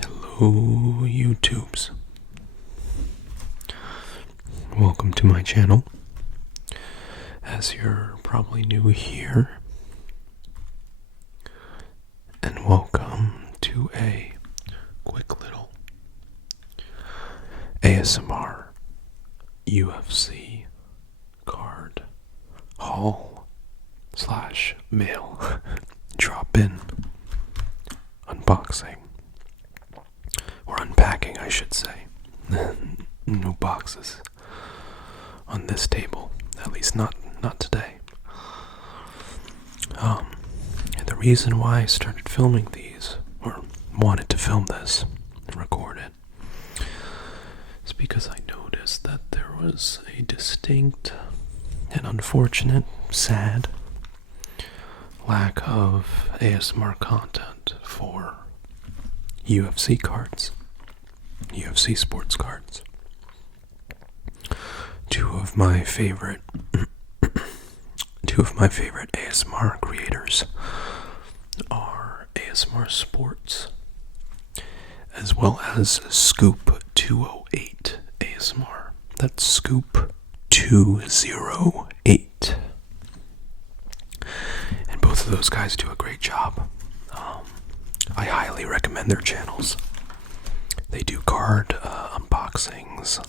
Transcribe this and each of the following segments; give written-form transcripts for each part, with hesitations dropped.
Hello, YouTubes. Welcome to my channel. As you're probably new here, and welcome to a quick little ASMR UFC card haul / mail drop-in unboxing. Or unpacking, I should say. No boxes on this table, at least not today. The reason why I started filming these, or wanted to film this and record it, is because I noticed that there was a distinct and unfortunate, sad lack of ASMR content for UFC cards. UFC sports cards. Two of my favorite ASMR creators are ASMR Sports, as well as Scoop 208 ASMR. That's Scoop 208. And both of those guys do a great job. I highly recommend their channels. They do card unboxings,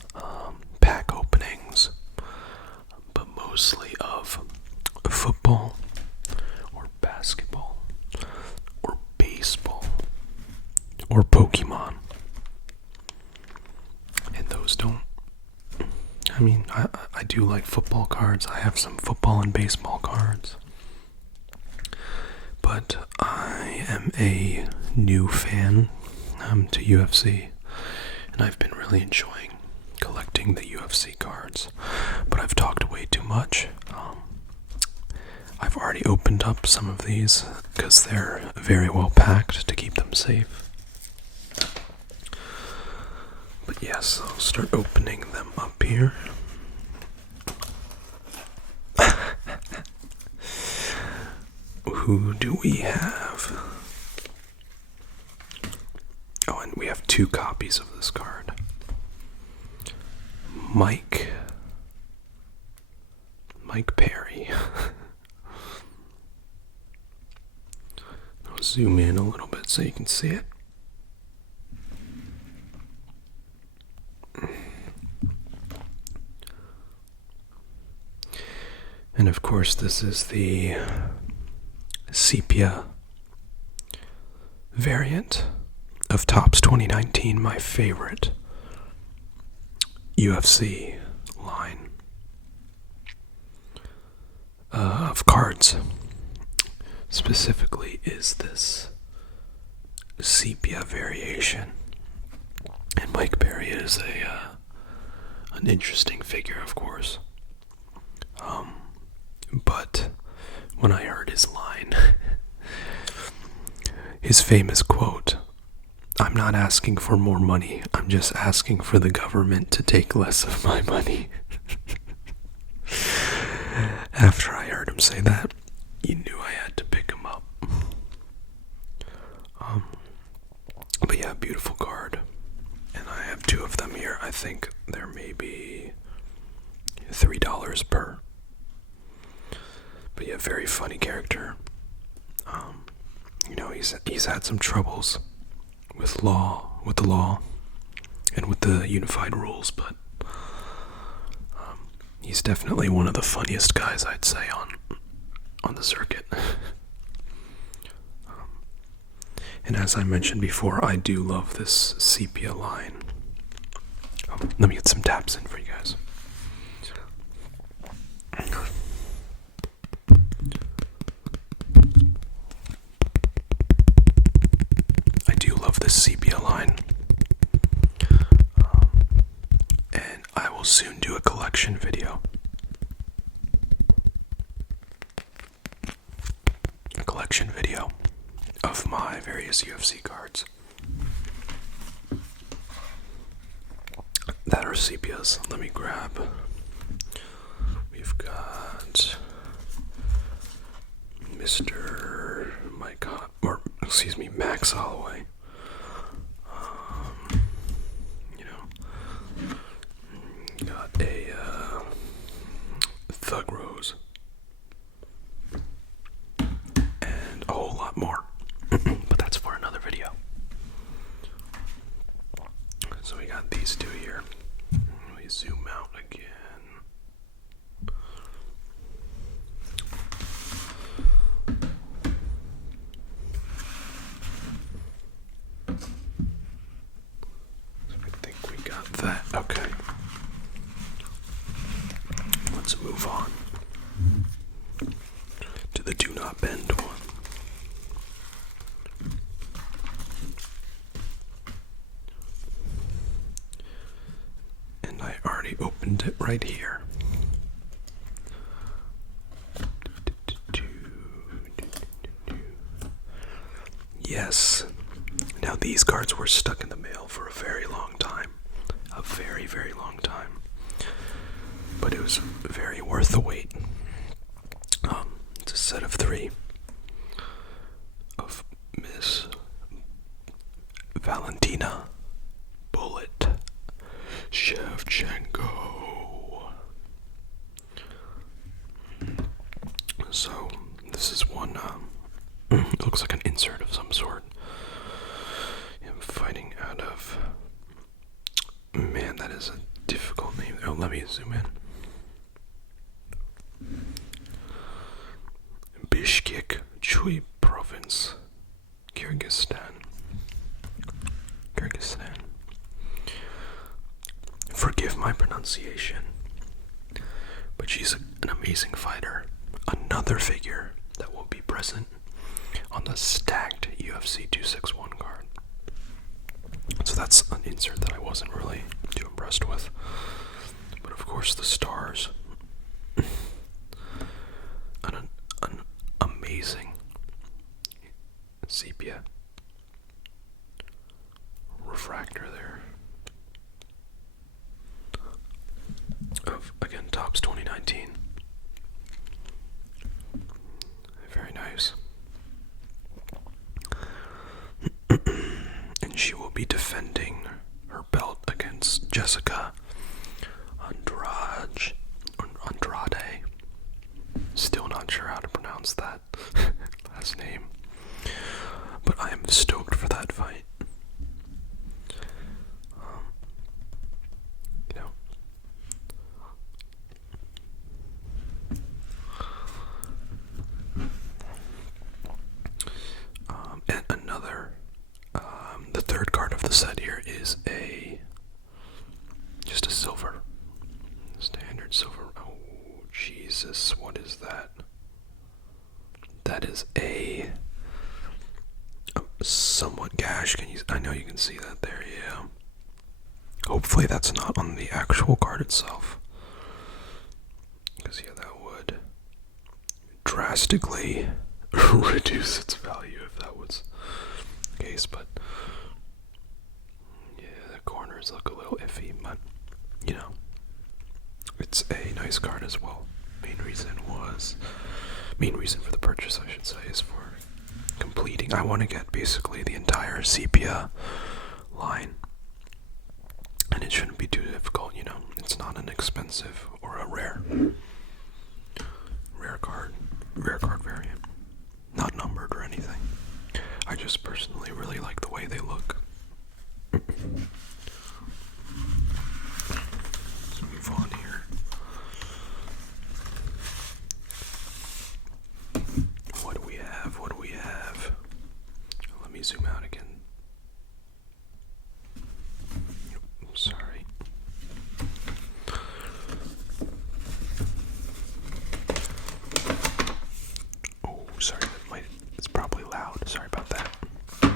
pack openings, but mostly of football or basketball or baseball or Pokemon. And those don't, I do like football cards. I have some football and baseball cards. But I am a new fan to UFC, and I've been really enjoying collecting the UFC cards, but I've talked way too much. I've already opened up some of these because they're very well packed to keep them safe. But yes, I'll start opening them up here. Who do we have? Oh, and we have 2 copies of this card. Mike Perry. I'll zoom in a little bit so you can see it. And of course, this is the sepia variant of Topps 2019, my favorite UFC line of cards. Specifically is this sepia variation. And Mike Perry is an interesting figure, of course. But when I heard his line, his famous quote, "I'm not asking for more money, I'm just asking for the government to take less of my money." After I heard him say that, you knew I had to pick him up. But yeah, beautiful card. And I have 2 of them here. I think there may be $3 per. But yeah, very funny character. He's had some troubles with the law, and with the unified rules, but he's definitely one of the funniest guys, I'd say, on the circuit. And as I mentioned before, I do love this sepia line. Let me get some taps in for you guys. I do love this sepia line. And I will soon do a collection video. Of my various UFC cards that are sepias. Let me grab. We've got Mr. Max Holloway. And right here. Yes. Now these cards were stuck in the mail for a very long time. A very, very long time. But it was very worth the wait. It's a set of 3 of Miss Valentina Bullet Shevchenko. So this is one. It looks like an insert of some sort. I'm fighting out of. Man, that is a difficult name. Oh, let me zoom in. Bishkek, Chuy Province, Kyrgyzstan. Forgive my pronunciation, but she's an amazing fighter. Another figure that will be present on the stacked UFC 261 card. So that's an insert that I wasn't really too impressed with. But of course the stars. An amazing sepia refractor there. Of, again, Topps 2019. Very nice. And she will be defending her belt against Jessica Andrade. Still not sure how to pronounce that last name. But I am stoked for that fight. And another, the third card of the set here is just a silver, standard silver. Oh, Jesus, what is that? That is a somewhat gash. I know you can see that there, yeah. Hopefully that's not on the actual card itself. Because, yeah, that would drastically reduce its value if that was the case, but yeah, the corners look a little iffy, but you know, it's a nice card as well. Main reason for the purchase, I should say, is for completing. I want to get basically the entire sepia line, and it shouldn't be too difficult, you know. It's not an expensive or a rare card variant. Not numbered or anything. I just personally really like the way they look. Let's move on here. What do we have? Let me zoom out again. Sorry. Oh, sorry, it's probably loud. Sorry about that. But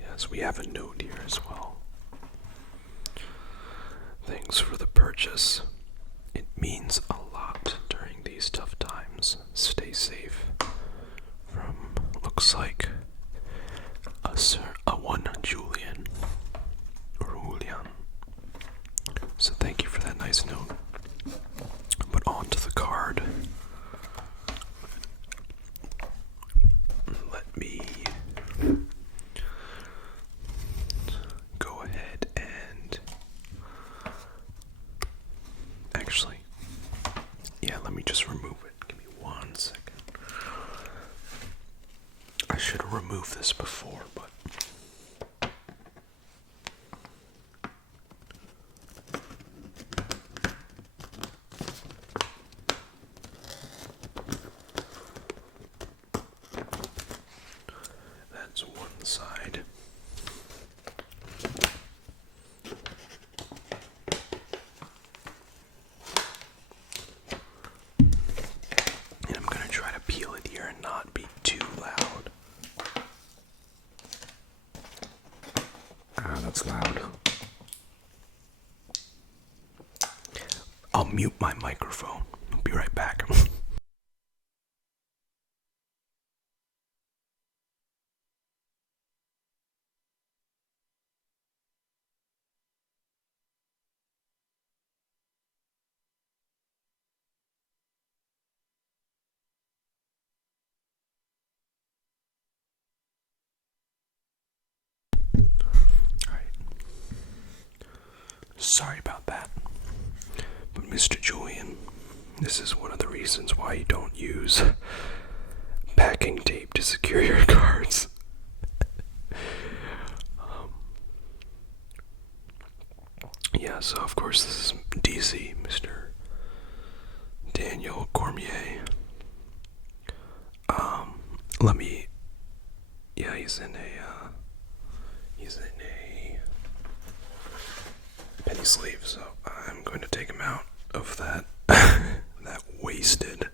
yes, we have a note here as well. Thanks for the purchase. It means a lot during these tough times. Stay safe. From, looks like, a one Julian. So thank you for that nice note. But on to the card. Let me go ahead and actually, yeah, let me just remove it. Give me 1 second. I should have removed this before, but that's one side. And I'm going to try to peel it here and not be too loud. That's loud. mute my microphone. I'll be right back. Sorry about that. But Mr. Julian, this is one of the reasons why you don't use packing tape to secure your cards. Yeah, so of course this is DC, Mr. Daniel Cormier. He's in a penny sleeve, so I'm going to take him out of that that wasted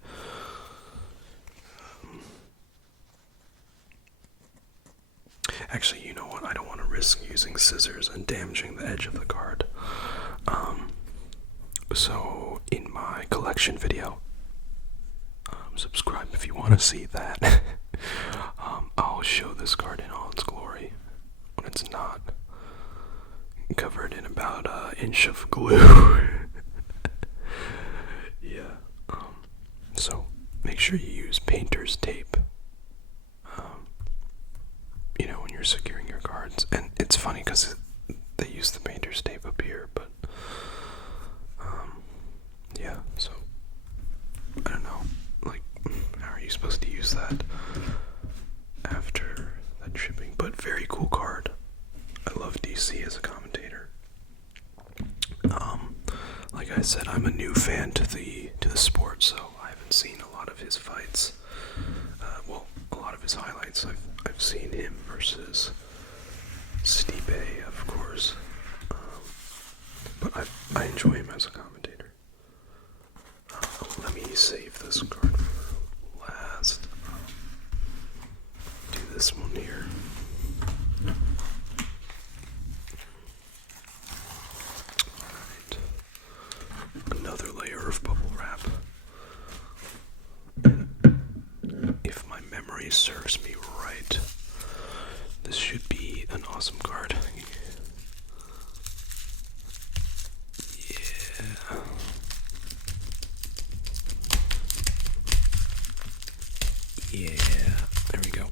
actually, you know what, I don't want to risk using scissors and damaging the edge of the card. So in my collection video, subscribe if you want to see that. I'll show this card in all its glory when it's not covered in about an inch of glue. Yeah. So make sure you use painter's tape. When you're securing your cards, and it's funny because they use the painter's tape up here, but yeah. So I don't know. Like, how are you supposed to use that after that shipping? But very cool card. I love DC as a commentator. Like I said, I'm a new fan to the sport, so I haven't seen a lot of his fights. A lot of his highlights. I've seen him versus Stipe, of course. But I enjoy him as a commentator. Let me save this card for last. Do this one here. Alright. Another layer of bubble wrap. If my memory serves me right, this should be an awesome card. Yeah. Yeah, there we go.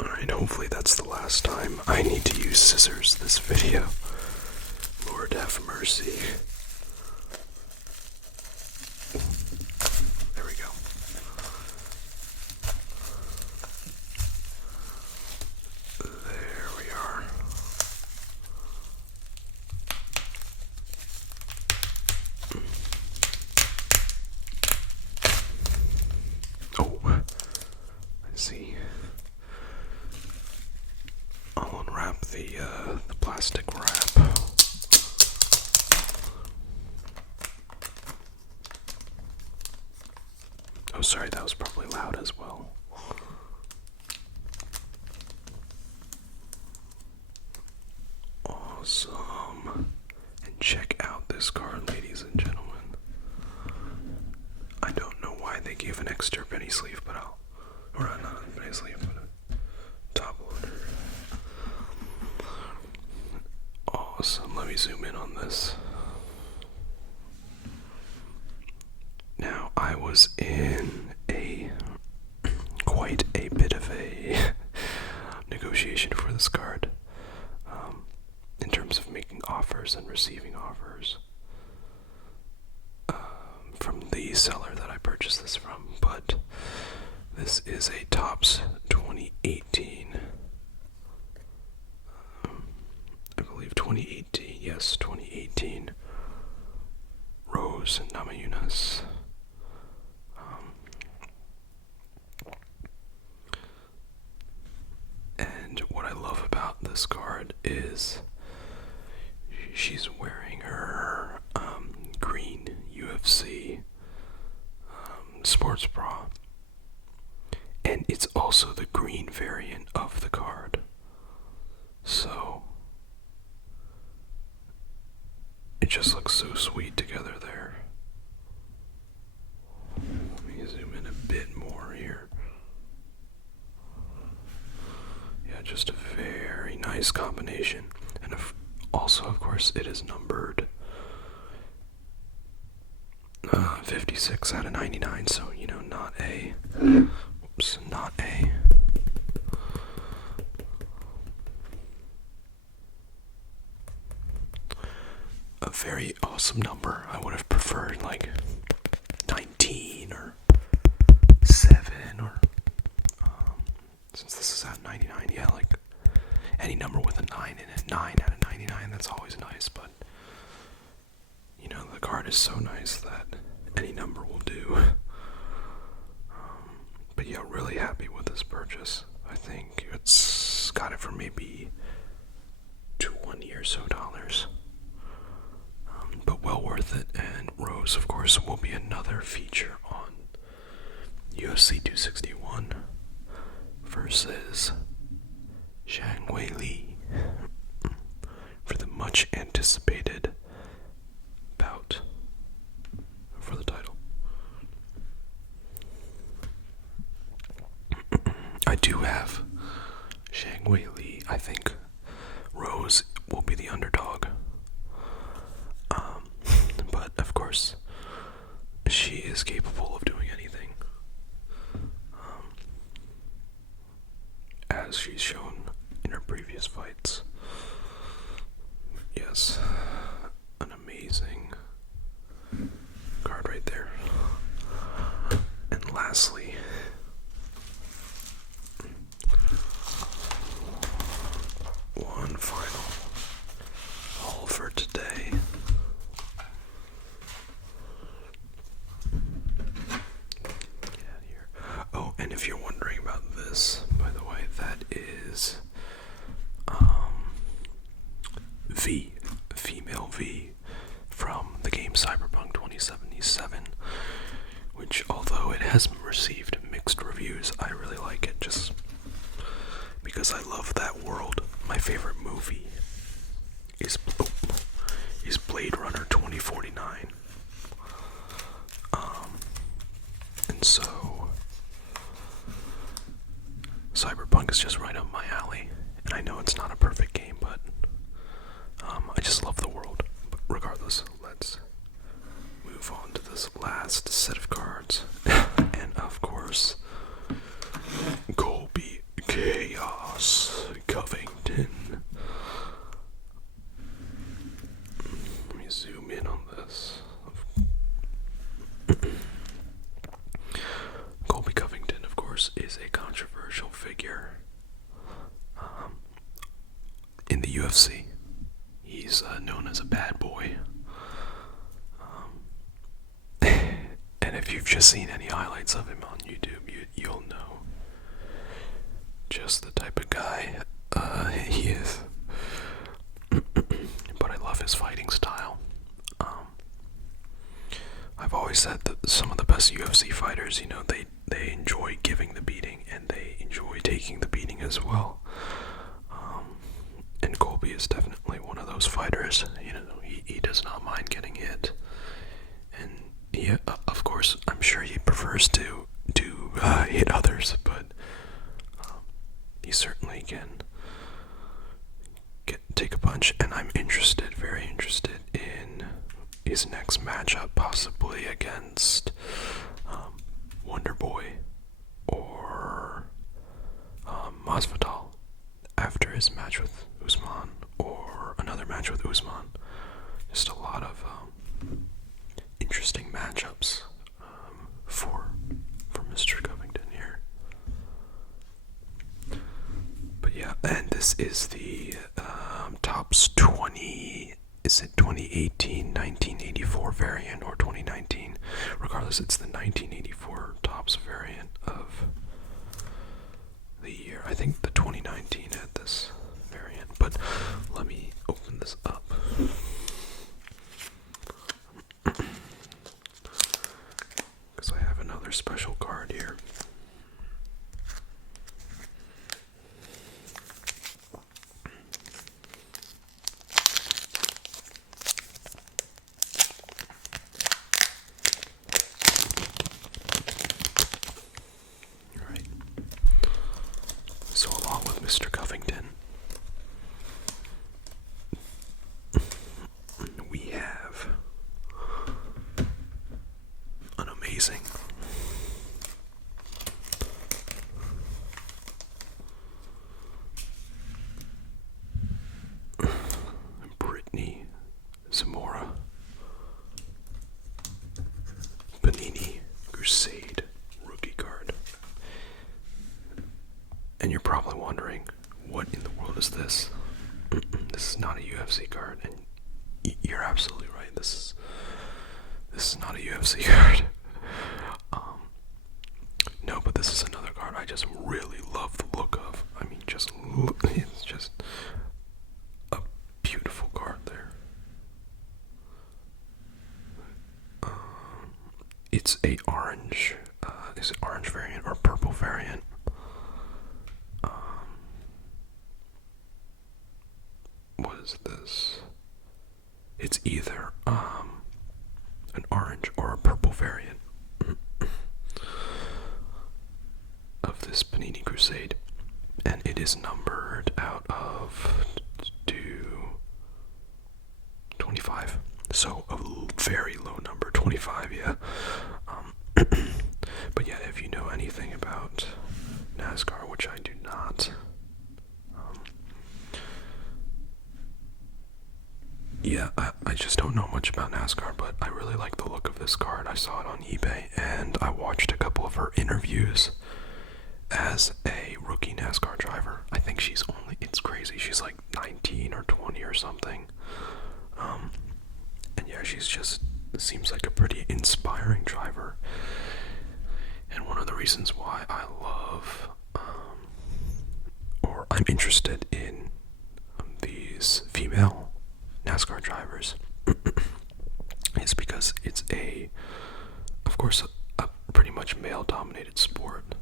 Alright, hopefully that's the last time I need to use scissors this video. Lord have mercy. There we go. There we are. Oh, I see. I'll unwrap the plastic wrap. Oh, sorry, that was probably loud as well. Awesome. And check out this card, ladies and gentlemen. I don't know why they gave an extra penny sleeve, but not a penny sleeve, but a top loader. Awesome. Let me zoom in on this. Now, I was in quite a bit of a negotiation for this card, in terms of making offers and receiving offers from the seller that I purchased this from. But this is a Topps 2018. I believe 2018. Yes, 2018. Rose and Namajunas. And what I love about this card is she's wearing her green UFC sports bra, and it's also the green variant of the card. So nice combination. And also, of course, it is numbered 56 out of 99, so, not a very awesome number. I would have preferred like 19 or 7, or since this is at 99, yeah, like any number with a 9 in it, 9 out of 99, that's always nice. But the card is so nice that any number will do. But yeah, really happy with this purchase. I think it's got it for maybe $20 or so. But well worth it. And Rose, of course, will be another feature on UFC 261 versus Zhang Weili for the much anticipated bout for the title. I do have Zhang Weili. I think Rose will be the underdog. But of course, she is capable of doing anything, as she's shown in her previous fights. Yes, an amazing card right there. And lastly, one final haul for today. Oh, and if you're wondering about this, by the way, that is V, female V, from the game Cyberpunk 2077, which, although it has received mixed reviews, I really like it just because I love that world. My favorite movie is Blade Runner 2049. And so Cyberpunk is just right up my alley. And I know it's not a perfect game, but I just love the world. But regardless, let's move on to this last set of cards. And of course, Colby Covington. Let me zoom in on this. Colby Covington, of course, is a controversial figure in the UFC. He's known as a bad boy. And if you've just seen any highlights of him on YouTube, you'll know just the type of guy he is. But I love his fighting style. I've always said that some of the best UFC fighters, they enjoy giving the beating and they enjoy taking the beating as well. And Colby is definitely one of those fighters. He does not mind getting hit. And he, of course, I'm sure he prefers to hit others, but he certainly can take a punch. And I'm very interested in his next matchup, possibly against Wonder Boy or Masvidal after his match with Usman, or another match with Usman. Just a lot of interesting matchups for Mr. Covington here. But yeah, and this is the Topps 20. Is it 2018, 1984 variant, or 2019? Regardless, it's the 1984 Topps variant of the year. I think the 2019 had this variant, but let me open this up. Because I have another special card here. So along with Mr. Covington, And you're probably wondering, what in the world is this? This is not a UFC card, and you're absolutely right. This is not a UFC card. No, but this is another card I just really love the look of. I mean, it's just a beautiful card there. It's a orange. Is it orange variant or purple variant? What is this? It's either an orange or a purple variant of this Panini Crusade, and it is numbered out of 225. So a very low number, 25. Yeah. But yeah, if you know anything about NASCAR, which I do not, yeah, I just don't know much about NASCAR, but I really like the look of this card. I saw it on eBay, and I watched a couple of her interviews as a rookie NASCAR driver. I think it's crazy, she's like 19 or 20 or something. And yeah, seems like a pretty inspiring driver. And one of the reasons why I love, or I'm interested in these female NASCAR drivers is because it's of course, a pretty much male-dominated sport.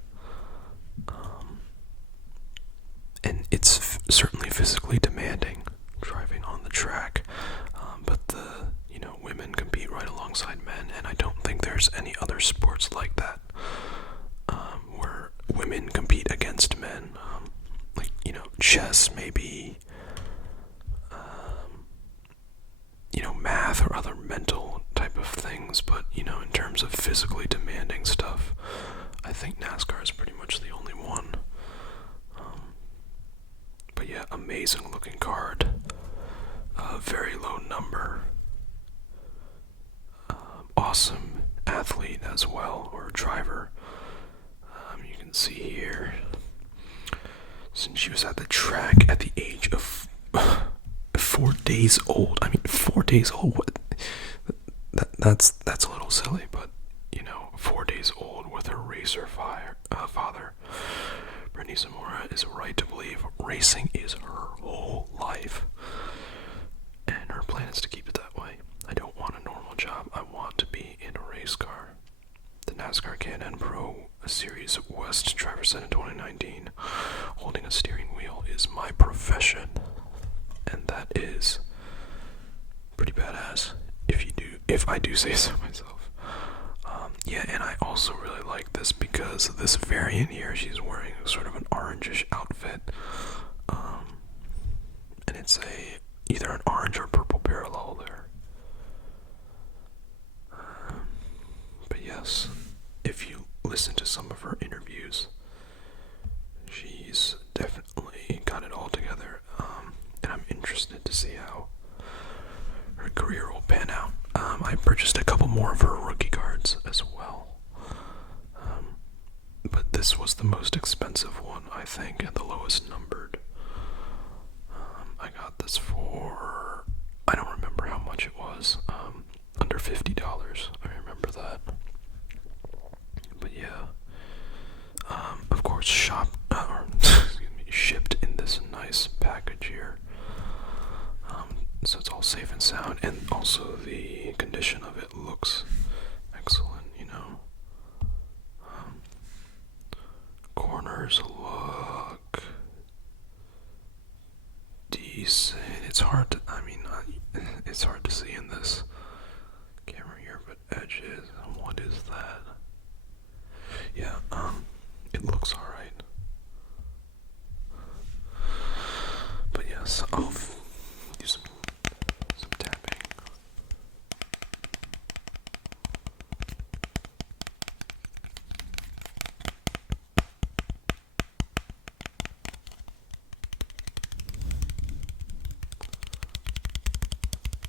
And it's certainly physically demanding driving on the track, but women compete right alongside men, and I don't think there's any other sports like that, where women compete against men, like chess maybe, math or other mental type of things, but in terms of physically demanding stuff, I think NASCAR is pretty much the only one. But yeah, amazing looking card, very low number, awesome athlete as well, or driver. You can see here, since she was at the track at the age of 4 days old. I mean, 4 days old. What? That's a little silly, but 4 days old with her racer father, Brittany Zamora, is right to believe racing is her whole life, and her plan is to keep it that way. I don't want a normal job. I want to be in a race car. The NASCAR Can-Am Pro Series West driver said in 2019, "Holding a steering wheel is my profession," and that is pretty badass. If I do say so myself. Yeah, and I also really like this because this variant here, she's wearing sort of an orangish outfit, and it's either an orange or purple parallel there. But yes, if you listen to some of her interviews, she's definitely got it all together, and I'm interested to see how her career will pan out. I purchased a couple more of her rookie cards as well, but this was the most expensive one, I think, and the lowest numbered. I got this for, I don't remember how much it was, under $50, I remember that. But yeah, of course, shipped in this nice package here. So it's all safe and sound, and also the condition of it looks excellent, corners look decent. It's hard to see in this camera here, but edges, what is that? Yeah, it looks alright. But yes, I'll do some tapping.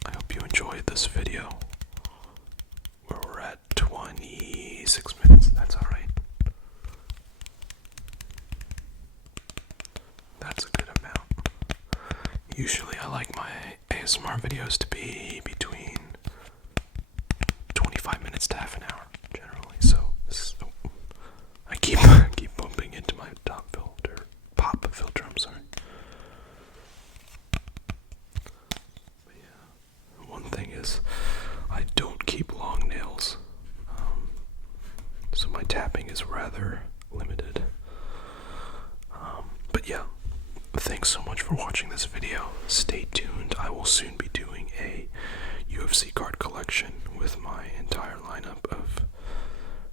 I hope you enjoyed this video, where we're at 26 minutes. That's alright. Usually I like my ASMR videos to be between 25 minutes to half an hour, generally. So I keep bumping into my pop filter, I'm sorry. But yeah, one thing is, I don't keep long nails, so my tapping is rather limited. But yeah, thanks so much for watching this video. Stay tuned. I will soon be doing a UFC card collection with my entire lineup of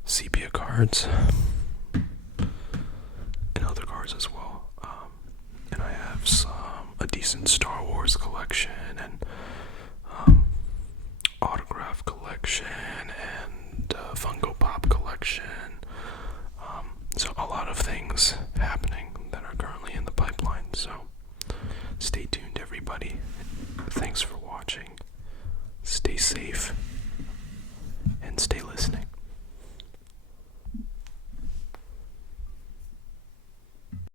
sepia cards and other cards as well. And I have a decent Star Wars collection and autograph collection and Funko Pop collection. So a lot of things happening that are currently in the pipeline. So stay tuned, everybody. Thanks for watching. Stay safe and stay listening.